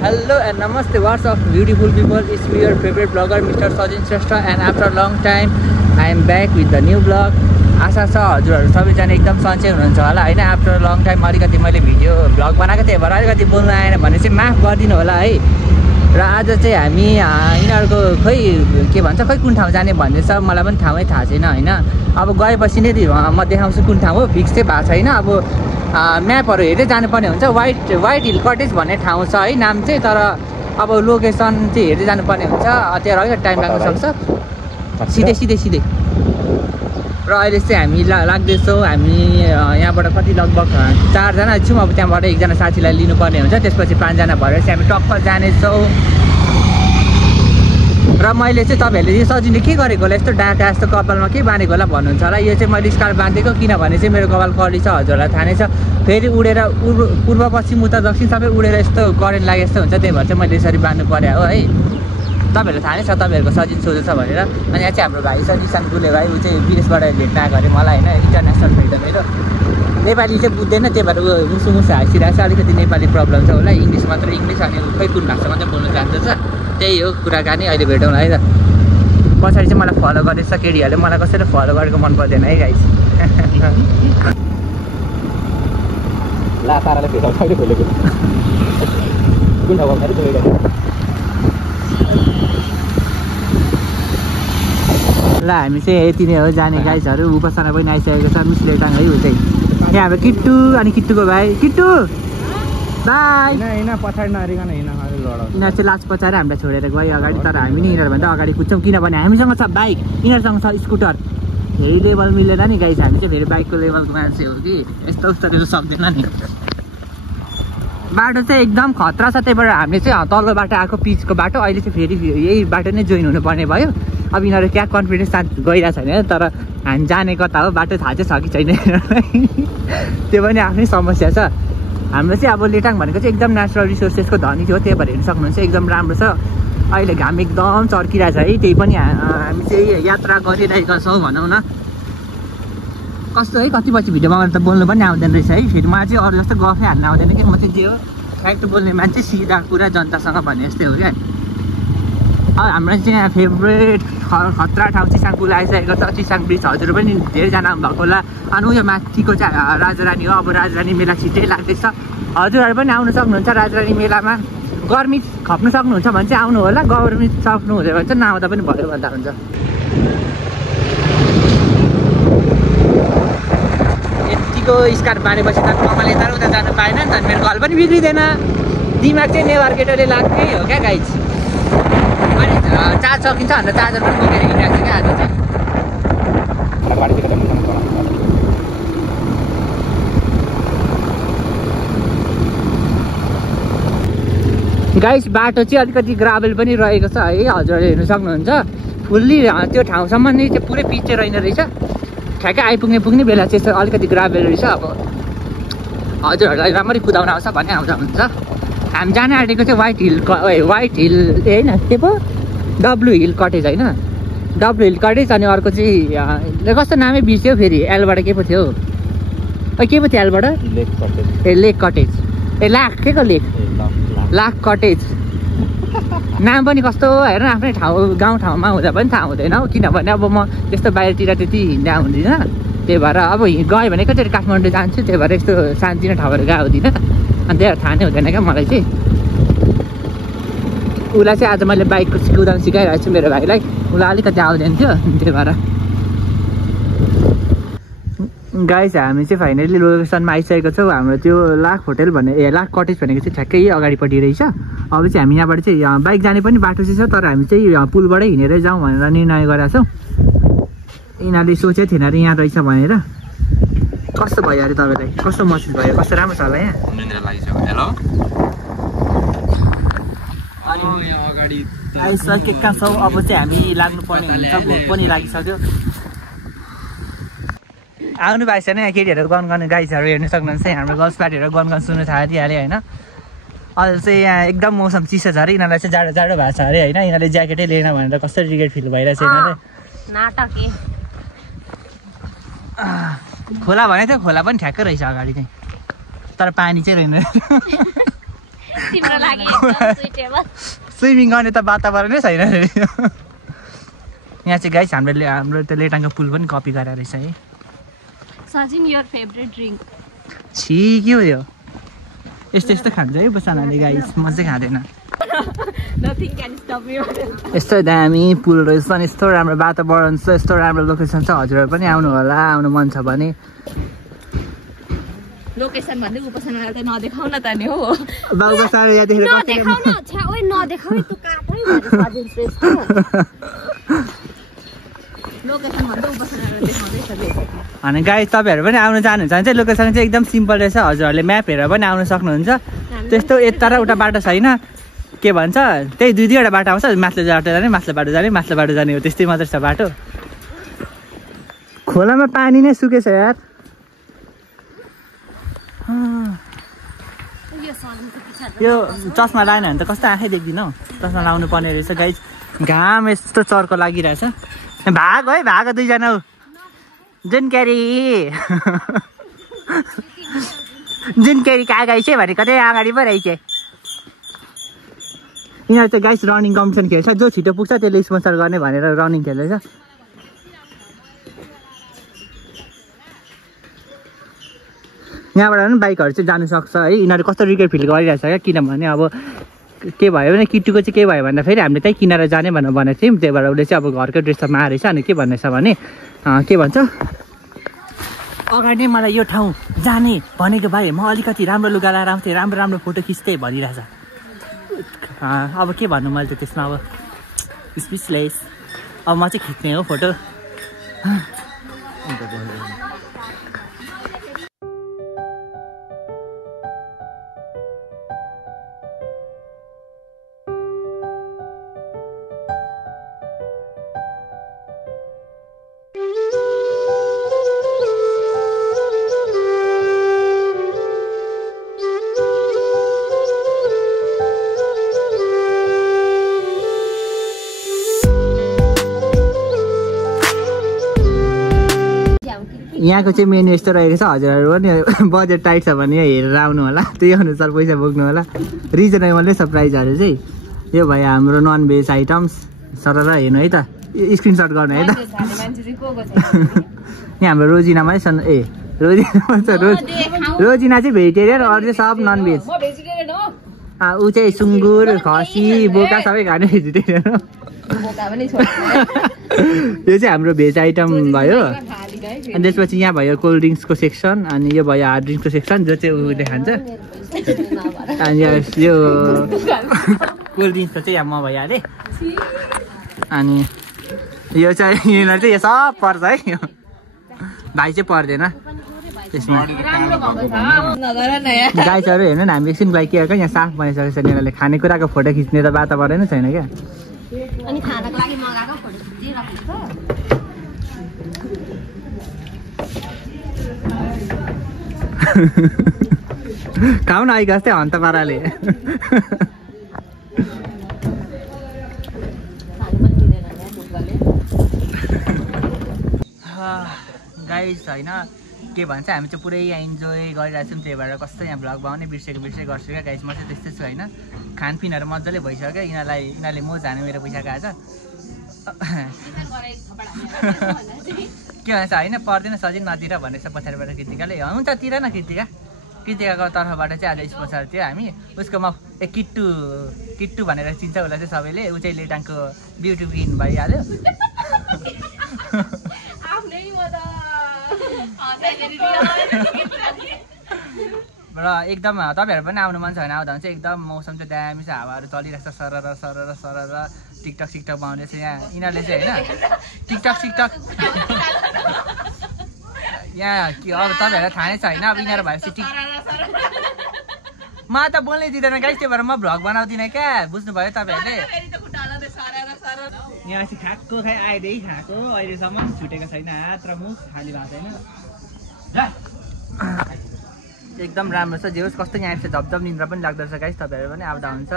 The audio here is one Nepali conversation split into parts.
Hello and namaste, what's up beautiful people, it's me your favorite blogger Mr. Sajin Shrestha and after a long time I am back with the new vlog. आशा छ हजुरहरू सबैजना एकदम सन्चै हुनुहुन्छ होला हैन। आफ्टर अ लङ टाइम अलिकति मैले भिडियो भ्लग बनाएको थिएँ भएर अलिकति बोल्न आएन भने चाहिँ माफ गरिदिनु होला है। र आज चाहिँ हामी यिनीहरूको खै के भन्छ खै कुन ठाउँ जाने भन्ने छ मलाई पनि ठाउँै थाहा छैन हैन। अब गएपछि नै म देखाउँछु कुन ठाउँ हो, फिक्स चाहिँ भएको छैन। अब म्यापहरू हेर्दै जानुपर्ने हुन्छ। वाइट हिल कटेज भन्ने ठाउँ छ है नाम चाहिँ, तर अब लोकेसन चाहिँ हेर्दै जानुपर्ने हुन्छ। त्यहाँ अलिकति टाइम लाग्न सक्छ। सिधै र अहिले चाहिँ हामी लाग्दैछौँ। हामी यहाँबाट कति लगभग 4 जना छौँ। अब त्यहाँबाट एकजना साथीलाई लिनुपर्ने हुन्छ, त्यसपछि 5 जना भएर चाहिँ हामी टक्क जानेछौँ। र मैले चाहिँ तपाईँहरूले यो सजिलो के गरेको होला, यस्तो डाका यस्तो कपालमा के बाँधेको होला भन्नुहुन्छ होला। यो चाहिँ मैले स्कार्फ बाँधेको किनभने चाहिँ मेरो कपाल कर्ली छ, हजुरलाई थाहा नै छ। फेरि उडेर पूर्व पश्चिम उत्तर दक्षिण सबै उडेर यस्तो करेन्ट लागे जस्तो हुन्छ, त्यही भएर चाहिँ मैले यसरी बाँध्नु पर्यो हो है। तपाईँहरूलाई थाहा नै छ, तपाईँहरूको सजिलो सोझो छ भनेर। अनि यहाँ चाहिँ हाम्रो भाइ छ निशान गुले भाइ, ऊ चाहिँ विदेशबाट भेट्न आएको अरे मलाई होइन। इन्टरनेसनल भेट मेरो नेपाली चाहिँ बुझ्दैन, त्यही भएर ऊ मुसु हाँसिरहेको छ। अलिकति नेपाली प्रब्लम छ होला, इङ्ग्लिस मात्र इङ्ग्लिस अनि खै कुन भाषा मात्रै बोल्नु जान्दछ। त्यही हो कुराकानी। अहिले भेटौँ है त। पछाडि चाहिँ मलाई फलो गरेछ केटीहरूले, मलाई कसैले फलो गरेको मन पर्दैन है गाइस। ला साराले भेटाउँछ अहिले खोलेको कुन ठाउँमा फेरि गइरहेको। ल हामी चाहिँ यति नै हो जाने गाइसहरू। उपासना पनि आइसकेको छ, मिसले टाङ है। ऊ चाहिँ यहाँ हाम्रो किट्टु अनि किट्टुको भाइ किट्टु बाई होइन पछाडि नहेरिकन हिँड्न यिनीहरू चाहिँ लास्ट पछाडि हामीलाई छोडेर गयो अगाडि। तर हामी नि यिनीहरूभन्दा अगाडि कुद्छौँ किनभने हामीसँग छ बाइक, यिनीहरूसँग छ स्कुटर। फेरि लेभल मिलेन नि गाइस, हामी चाहिँ फेरि बाइकको लेभलको मान्छे हो कि यस्तो उस्तोहरू सक्दैन नि। बाटो चाहिँ एकदम खतरा छ, त्यही भएर हामीले चाहिँ तल्लो बाटो आएको पिचको बाटो, अहिले चाहिँ फेरि यही बाटो नै जोइन हुनुपर्ने भयो। अब यिनीहरू क्या कन्फिडेन्स साथ गइरहेको छैन, तर हामी जाने कता हो बाटो थाहा चाहिँ छ कि छैन त्यो पनि आफ्नै समस्या छ। हाम्रो चाहिँ अब लेटाङ भनेको चाहिँ एकदम नेचुरल रिसोर्सेसको धनी थियो, त्यही भएर हेर्न सक्नुहुन्छ एकदम राम्रो छ। अहिले घाम एकदम चर्किरहेछ है, त्यही पनि हामी चाहिँ यात्रा गरिरहेका छौँ भनौँ न। कस्तो है कति पछि भिडियोमा त बोल्नु पनि आउँदैन रहेछ है। फेरि मलाई चाहिँ अरू जस्तो गफै हाल्न आउँदैन कि, म चाहिँ जे हो फ्याक्ट बोल्ने मान्छे, सिधा कुरा जनतासँग भन्ने जस्तै हो क्या। अब हाम्रो चाहिँ यहाँ फेभरेट खतरा ठाउँ चिसाङ पुल आइसकेको छ। चिसाङ ब्रिज हजुर पनि धेरैजना भएको होला। अनि उयो माथिको चाहिँ राजारानी हो। अब राजारानी मेला छिट्टै लाग्दैछ, हजुरहरू पनि आउनु सक्नुहुन्छ राजारानी मेलामा। गर्मी खप्नु सक्नुहुन्छ भने चाहिँ आउनु होला, गर्मी सक्नु हुँदैन भने चाहिँ नआउँदा पनि भयो भन्दा हुन्छ। यतिको स्कार्फ बाँधेपछि त कपाल यता उता जानु पाएन नि त, मेरो गल पनि बिग्रिँदैन। दिमाग चाहिँ नेवार केटाले लाग्ने हो क्या गाइस। अनि चार्ज सकिन्छ भनेर चार्जर पनि बोकेर हिँडिरहेको छ क्या आज चाहिँ। गाइस बाटो चाहिँ अलिकति ग्राभल पनि रहेको छ है, हजुरहरूले हेर्नु सक्नुहुन्छ। फुल्ली त्यो ठाउँसम्म नै चाहिँ पुरै पिच चाहिँ रहेन रहेछ। ठ्याक्कै पुग्ने बेला चाहिँ अलिकति ग्राभल रहेछ। अब हजुरहरूलाई राम्ररी कुदाउन आउँछ भने आउँदा हुन्छ। हामी जान आँटेको चाहिँ वाइट हिल होइन के पो डब्लु हिल कटेज होइन, डब्लु हिल कटेज। अनि अर्को चाहिँ कस्तो नामै बिर्स्यो फेरि, एलबाट के पो थियो, के पो थियो एलबाट लेक कटेज। लाख के को लाख कटेज नाम पनि कस्तो हेर न। आफ्नै गाउँठाउँमा हुँदा पनि थाहा हुँदैन हो, किनभने अब म त्यस्तो बाहिरतिर त्यति हिँड्दा हुँदिनँ। त्यही भएर अब गयो भने कतिवटा काठमाडौँ जान्छु, त्यही भएर यस्तो सानोतिनो ठाउँहरू गएको हुँदिनँ। अनि त्यही भएर थाहा नै हुँदैन क्या मलाई चाहिँ। उसलाई चाहिँ आज मैले बाइकको कुदाउनु सिकाइरहेको छु मेरो भाइलाई, उसलाई अलिकति आउँदैन थियो, त्यही भएर। गाइस हामी चाहिँ फाइनली लोकेसनमा आइसकेको छौँ। हाम्रो त्यो लाख होटेल भन्ने लाख कटेज भनेको चाहिँ ठ्याक्कै अगाडिपट्टि रहेछ। अब चाहिँ हामी यहाँबाट चाहिँ बाइक जाने पनि बाटो चाहिँ छ, तर हामी चाहिँ पुलबाटै हिँडेरै जाउँ भनेर निर्णय गरेका छौँ। यिनीहरूले सोचेको थिएन अरे यहाँ रहेछ भनेर। कस्तो भयो अरे तपाईँलाई, कस्तो महसुस भयो, कस्तो राम्रो छ होला यहाँ? अनि आइसकेका छौँ। अब चाहिँ हामी लाग्नुपर्ने हुन्छ, भोक पनि लागिसक्यो। आउनु भएको छैन यहाँ केटीहरू गन गर्ने गाइजहरू हेर्नु सक्नुहुन्छ। हाम्रो गर्ल्स पार्टीहरू गन सुन्नु थालिदिइहाल्यो होइन। अहिले चाहिँ यहाँ एकदम मौसम चिसो छ अरे, यिनीहरूलाई चाहिँ जाडो भएको छ अरे होइन। यिनीहरूले ज्याकेटै लिएन भनेर कस्तो रिग्रेट फिल भइरहेछ यिनीहरूले। खोला भनेको थियो, खोला पनि ठ्याक्कै रहेछ अगाडि चाहिँ, तर पानी चाहिँ रहेन। तिम्रो लागि एकदम सुइटेबल स्विमिङ गर्ने त वातावरणै छैन रे यहाँ चाहिँ गाइस हाम्रो त्यो लेटाङको पुल पनि कपी गरेर रहेछ है सजिन योर फेभरेट ड्रिङ्क छि के हो यो यस्तो यस्तो खान्छ है बसानाले गाइस म चाहिँ खाँदैन नथिङ क्यान स्टप यु यस्तो दामी पुल रहेछ अनि यस्तो राम्रो वातावरण छ यस्तो राम्रो लोकेसन छ हजुरहरू पनि आउनु होला आउनु मन छ भने लोकेसन भन्दै उपसनाले त नदेखाउ न त नि हो बाउ बसाले यहाँ देखेर नदेखाउ न छ्या ओइ नदेखाउ तँ काटै भन्छ सजिन श्रेष्ठ लोकेसन भन्दै उपसनाले देखाउँदै छ ले अनि गाइस तपाईँहरू पनि आउनु चाहनुहुन्छ भने चाहिँ लोकेसन चाहिँ एकदम सिम्पल रहेछ हजुरहरूले म्याप हेरेर पनि आउनु सक्नुहुन्छ त्यस्तो यता र उता बाटो छैन के भन्छ त्यही दुईवटा बाटो आउँछ माथिल्लो बाटो जाने माथिल्लो बाटो जाने माथिल्लो बाटो जाने हो त्यस्तै मात्रै छ बाटो खोलामा पानी नै सुकेछ यार यो चस्मा लाएन भने त कस्तो आँखै देख्दिनँ हौ चस्मा लाउनु पर्ने रहेछ गाइस घाम यस्तो चर्को लागिरहेछ भाग है भाग दुईजना हौ जुन क्यारी कहाँ गइछ भने कतै अगाडि पो रहेछ यिनीहरू चाहिँ गाइस रनिङ कम्पिटिसन खेल्छ जो छिटो पुग्छ त्यसले स्पोन्सर गर्ने भनेर रनिङ खेल्दैछ यहाँबाट पनि बाइकहरू चाहिँ जानु सक्छ है यिनीहरू कस्तो रिग्रेट फिल गरिरहेछ क्या किनभने अब के भयो भने किट्टुको चाहिँ के भयो भन्दा फेरि हामीले त्यही किनेर जाने भनेर भनेको थियौँ त्यही भएर उसले चाहिँ अब घरको ड्रेसमा आएछ अनि के भन्दैछ भने के भन्छ अगाडि नै मलाई यो ठाउँ जाने भनेको भाइ म अलिकति राम्रो लुगा लगाएर आउँथेँ राम्रो राम्रो फोटो खिच्थेँ भनिरहेछ अब के भन्नु मैले त त्यसमा अब स्पिचलेस अब म चाहिँ खिच्ने हो फोटो यहाँको चाहिँ मेन्यु यस्तो रहेको छ हजुरहरू पनि बजेट टाइट छ भने हेरेर आउनु होला त्यही अनुसार पैसा बोक्नु होला रिजनेबल नै छ प्राइजहरू चाहिँ यो भयो हाम्रो नन भेज आइटम्स सरर हेर्नु है त स्क्रिनसट गर्नु है त यहाँ हाम्रो रोजिना मात्रै छन् ए रोजिना चाहिँ भेजिटेरियन अरू चाहिँ सब नन भेज ऊ चाहिँ सुँगुर खसी बोका सबै खाने भेजिटेरियन हो यो चाहिँ हाम्रो भेज आइटम भयो अनि त्यसपछि यहाँ भयो कोल्ड ड्रिङ्क्सको सेक्सन अनि यो भयो हार्ड ड्रिङ्क्सको सेक्सन जो चाहिँ उसले खान्छ अनि यो कोल्ड ड्रिङ्क्सको चाहिँ यहाँ म भइहालेँ अनि यो चाहिँ यिनीहरू चाहिँ यो सब पर्छ है यो भाइ चाहिँ पर्दैन त्यसमा गाइसहरू हेर्नु न हामी एकछिन बाइक के यहाँ साफ बनाइसकेको छ यिनीहरूले खानेकुराको फोटो खिच्ने त वातावरणै छैन क्या अनि खानाको लागि मगाएको फोटो खिचिराखेको खाऊ न आइक जस्तै हन्त पाराले गाइस होइन के भन्छ हामी चाहिँ पुरै यहाँ इन्जोय गरिरहेको छौँ त्यही भएर कस्तो यहाँ भ्लग बनाउने बिर्सेको गर्छु क्या गाइस म चाहिँ त्यस्तै छु होइन खानपिनहरू मजाले भइसक्यो क्या यिनीहरूले मोज हाने मेरो पैसा गएको छ के भन्छ होइन पर्दैन सजिलो नतिर भनेछ पछाडिबाट कृतिकाले हुन्छ तिर न कृतिकाको तर्फबाट चाहिँ आज स्पोन्सर थियो हामी उसको म किट्टु भनेर चिन्छ उसलाई चाहिँ सबैले ऊ चाहिँ लेटाङको ब्युटी क्विन भइहाल्यो र एकदम तपाईँहरू पनि आउनु मन छ भने आउँदा हुन्छ एकदम मौसम चाहिँ दामी छ हावाहरू चलिरहेको छ सरर टिकटक बनाउँदैछ यहाँ यिनीहरूले चाहिँ होइन टिकटक यहाँ के अब तपाईँहरूलाई थाहा नै छ होइन अब यिनीहरू भएपछि म त बोल्नै दिँदैन गाइस त्यही भएर म भ्लग बनाउँदिनँ क्या बुझ्नुभयो तपाईँहरूले यहाँ चाहिँ खाएको आएदै खाएको अहिलेसम्म छुटेको छैन हात र मुख खाली भएको छैन एकदम राम्रो छ जे होस् कस्तो यहाँ आएपछि झपझप निन्द्रा पनि लाग्दो रहेछ गाइस तपाईँहरू पनि आउँदा हुन्छ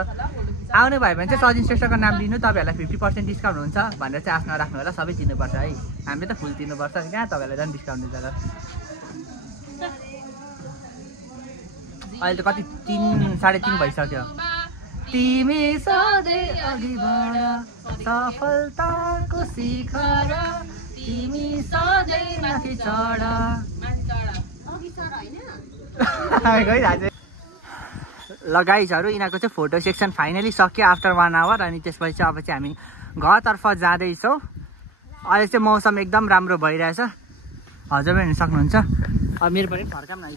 आउनु भयो भने चाहिँ सजिन श्रेष्ठको नाम लिनु तपाईँहरूलाई 50% डिस्काउन्ट हुन्छ भनेर चाहिँ आफ्नो राख्नु होला सबै दिनुपर्छ है हामीले त फुल दिनुपर्छ कहाँ तपाईँहरूलाई झन् डिस्काउन्ट हुन्छ अहिले त कति 3 3:30 भइसक्यो। तिमी सधैँ अघि बढ सफलताको शिखर तिमी सधैँ माथि चढ ल गाइजहरू यिनीहरूको चाहिँ फोटो सेक्सन फाइनली सक्यो आफ्टर 1 आवर। अनि त्यसपछि चाहिँ अब चाहिँ हामी घरतर्फ जाँदैछौँ। अहिले चाहिँ मौसम एकदम राम्रो भइरहेछ, हजुर पनि हेर्न सक्नुहुन्छ। अब मेरो पनि फर्काम न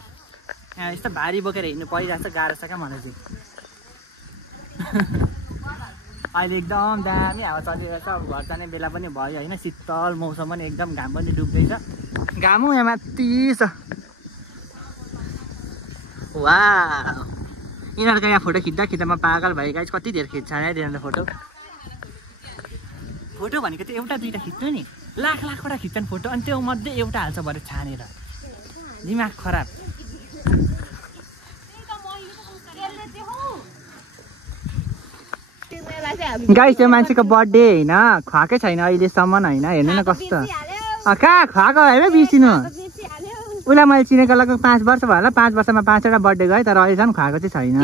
यहाँ यस्तो भारी बोकेर हिँड्नु परिरहेछ, गाह्रो छ क्या मलाई चाहिँ। अहिले एकदम दामी हावा चलिरहेछ। अब घर जाने बेला पनि भयो होइन, शीतल मौसम पनि एकदम, घाम पनि डुब्दैछ, घाम यहाँ माथि छ। वाह यिनीहरूको यहाँ फोटो खिच्दा म पागल भयो गाइस, कति धेरै खिच्छ है यिनीहरूले फोटो। फोटो भनेको त्यो एउटा दुईवटा खिच्नु नि, लाखवटा खिच्छन् फोटो, अनि त्यो मध्ये एउटा हाल्छ भरे छानेर, दिमाग खराब। गाइस त्यो मान्छेको बर्थडे होइन, खुवाएकै छैन अहिलेसम्म होइन, हेर्नु न कस्तो कहाँ खुवाएको होइन बिर्सिनु। उसलाई मैले चिनेको लगभग 5 वर्ष भयो होला, 5 वर्षमा 5वटा बर्थडे गयो, तर अहिलेसम्म खुवाएको चाहिँ छैन।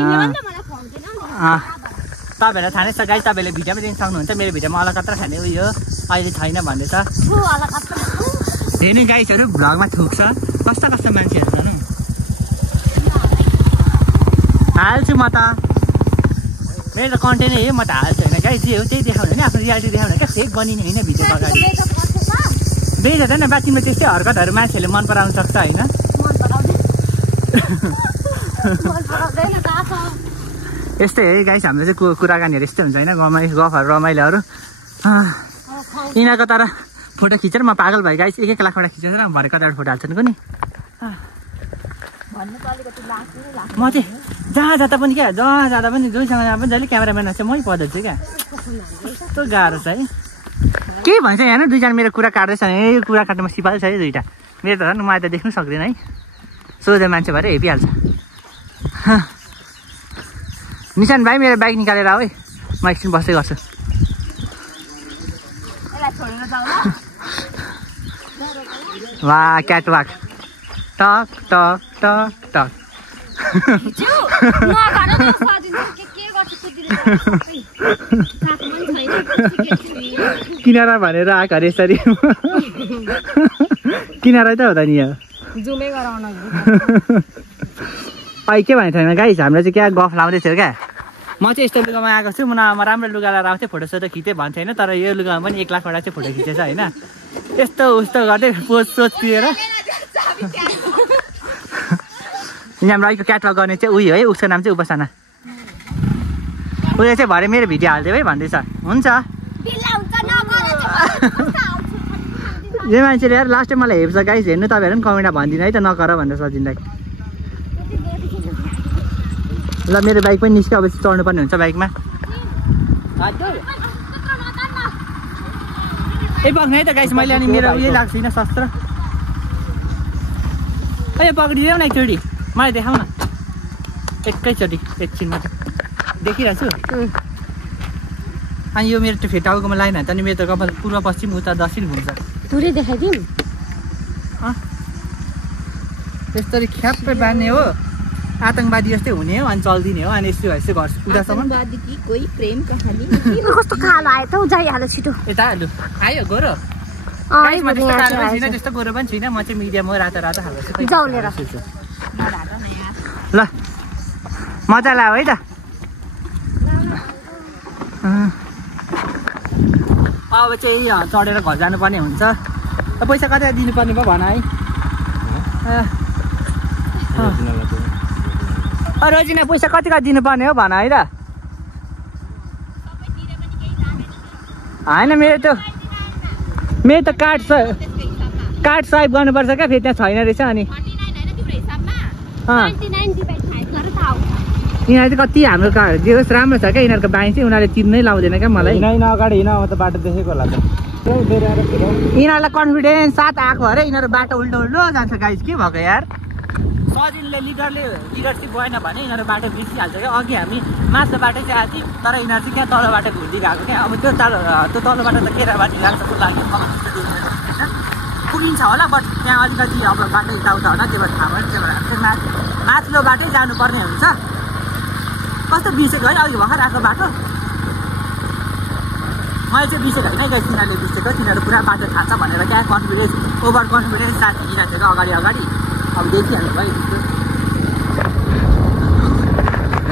तपाईँहरूलाई थाहा नै छ गाइस, तपाईँहरूले भिडियोमा देख्न सक्नुहुन्छ, मेरो भिडियोमा अलकत्र खाने उयो अहिले छैन भन्दैछ। हेर्नु गाइसहरू भ्लगमा थुक्छ, कस्ता मान्छेहरू जानु हाल्छु म त, मेरो त कन्टेन्ट हो, म त हाल्छु होइन गाइस, जे हो त्यही देखाउने होइन, आफ्नो रियालिटी देखाउने क्या, फेक बनिने होइन भिडियो अगाडि। बेज हुँदैन बाँच्चिमा त्यस्तै हरकतहरू मान्छेहरूले मन पराउनु सक्छ होइन। यस्तै है गाइस, हाम्रो चाहिँ कुराकानीहरू यस्तै हुन्छ होइन, गफहरू रमाइलोहरू। यिनीहरूको तर फोटो खिचेर म पागल भयो गाइस, 1 लाखवटा खिचेर भरे कतिवटा फोटो हाल्छन् नि। म चाहिँ जहाँ जाँदा पनि क्या, जहाँ जाँदा पनि जोइसँग जाँदा पनि जहिले क्यामेराम्यान चाहिँ मै पर्दैछु क्या, कस्तो गाह्रो छ है। के भन्छ हेर्नु, दुईजना मेरो कुरा काट्दैछ, यो कुरा काट्नुमा सिपाल छ है दुईवटा, मेरो त झन् म त देख्नु सक्दिनँ है, सोझो मान्छे भएर हेपिहाल्छ। निशान भाइ मेरो बाइक निकालेर आऊ है, म एकछिन बस्दै गर्छु। वाह क्याटवाक टक टक टक टक। किनारा भनेर आएको अरे यसरी, किनारा त हो त नि यो अहिले के भनेको छैन गाइस, हाम्रो चाहिँ क्या गफ लाउँदैथ्यो क्या। म चाहिँ यस्तो लुगामा आएको छु, म राम्रो लुगा लगाएर आउँथेँ, फोटो सोटो खिचेँ भन्छ होइन, तर यो लुगामा पनि 1 लाखवटा चाहिँ फोटो खिचेछ होइन, यस्तो उस्तो गर्दै पोज सोच तिरेर। यहाँ अहिलेको क्याटवाक गर्ने चाहिँ उयो है, उसको नाम चाहिँ उपासना, उसले चाहिँ भरे मेरो भिडियो हालिदियो है भन्दैछ। हुन्छ यो मान्छेले यार लास्ट टाइम मलाई हेर्छ गाइस, हेर्नु तपाईँहरू पनि कमेन्टमा भनिदिनु है त, नगर भनेर सजिनलाई। ल मेरो बाइक पनि निस्क्यो, अब चढ्नु पर्ने हुन्छ बाइकमा। ए पक्ने है त गाइस, मैले अनि मेरो उयो लाग्छ होइन शस्त्र, ए पक्रिदेऊ न एकचोटि, मलाई देखाउ न एकैचोटि, एकछिनमा देखिरहेको छु। अनि यो मेरो त्यो टाउकोमा लाइन हान्छ अनि मेरो त कपाल पूर्व पश्चिम उत्तर दक्षिण घुम्छ, पुरै देखाइदिउँ। यसरी ख्याप्पै बाँध्ने हो, आतङ्कवादी जस्तै हुने हो, अनि चल्दिने हो, अनि यस्तो यस्तो गर्छु उतासम्म। कस्तो कालो आयो त, जाइहाल्यो छिटो। यता लु आयो गोरो, त्यस्तो गोरो पनि छुइनँ, म चाहिँ मिडियम हो, रातो रातो खालको। ल मजा लाग्यो है त। अब चाहिँ चढेर घर जानुपर्ने हुन्छ, पैसा कति दिनुपर्ने भयो भन है। रोजिना पैसा कति दिनुपर्ने हो भन है त। होइन मेरो त कार्ड स्वाइप गर्नुपर्छ क्या, फेरि त्यहाँ छैन रहेछ। अनि यिनीहरू चाहिँ कति हाम्रो जे होस् राम्रो छ क्या, यिनीहरूको बाइक चाहिँ उनीहरूले चिन्नै लाउँदैन क्या मलाई। अगाडि हिँड त बाटो देखेको होला त, यिनीहरूलाई कन्फिडेन्स साथ आएको अरे, यिनीहरू बाटो उल्टो उल्टो जान्छ गाइस, के भएको यार। सजिलोले लिडरसिप भएन भने यिनीहरू बाटो बिर्सिहाल्छ क्या। अघि हामी माथिल्लो बाटो चाहिँ आएको थियौँ, तर यिनीहरू चाहिँ क्या तल बाटो घुर्दै गएको क्या। अब त्यो तल बाटो त केरा बाटो गएको जस्तो लाग्यो, पुगिन्छ होला बट त्यहाँ अलिकति अब बाटो यताउता होला त्यही भएर थाहा भएन त्यही भएर चाहिँ माथिल्लो बाटै जानुपर्ने हुन्छ कस्तो बिर्सेको है अघि भर्खर आएको बाटो मैले चाहिँ बिर्सेको होइन गाइस तिनीहरूले बिर्सेको तिनीहरू पुरा बाटो थाहा छ भनेर क्या कन्फिडेन्स ओभर कन्फिडेन्स साथ हिँडिरहेको अगाडि अगाडि अब देखिहाल्नु भयो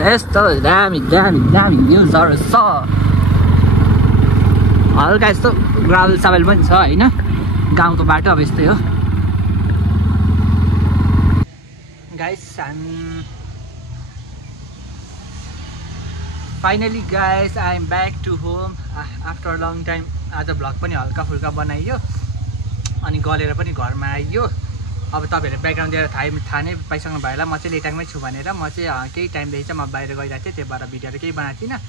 यस्तो दामी दामी दामी भ्यूजहरू छ हल्का यस्तो ग्राभल साभल पनि छ होइन गाउँको बाटो अब यस्तै हो guys finally guys I am back to home after long time आज भ्लग पनि हल्का फुल्का बनाइयो अनि गलेर पनि घरमा आइयो अब तपाईँहरूले ब्याकग्राउन्ड दिएर थाहा नै पाइसक्नु भयो होला म चाहिँ लेटाङमै छु भनेर म चाहिँ केही टाइमदेखि चाहिँ म बाहिर गइरहेको थिएँ त्यही भएर भिडियोहरू केही बनाएको थिइनँ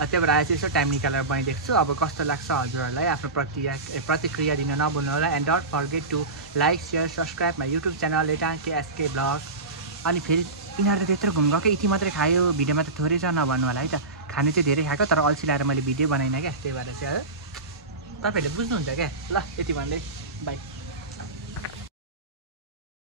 त्यही भएर आज यसो टाइम निकालेर बनाइदिएको छु अब कस्तो लाग्छ हजुरहरूलाई आफ्नो प्रतिक्रिया दिन नभुल्नु होला and don't forget to like share subscribe my YouTube channel लेटाङ केएसके भ्लग अनि फेरि यिनीहरू त त्यत्रो घुमगएको यति मात्रै खायो भिडियोमा त थोरै छ नभन्नु होला है त खानु चाहिँ धेरै खाएको तर अल्छी लाएर मैले भिडियो बनाइनँ क्या त्यही भएर चाहिँ है तपाईँहरूले बुझ्नुहुन्छ क्या ल यति भन्दै बाई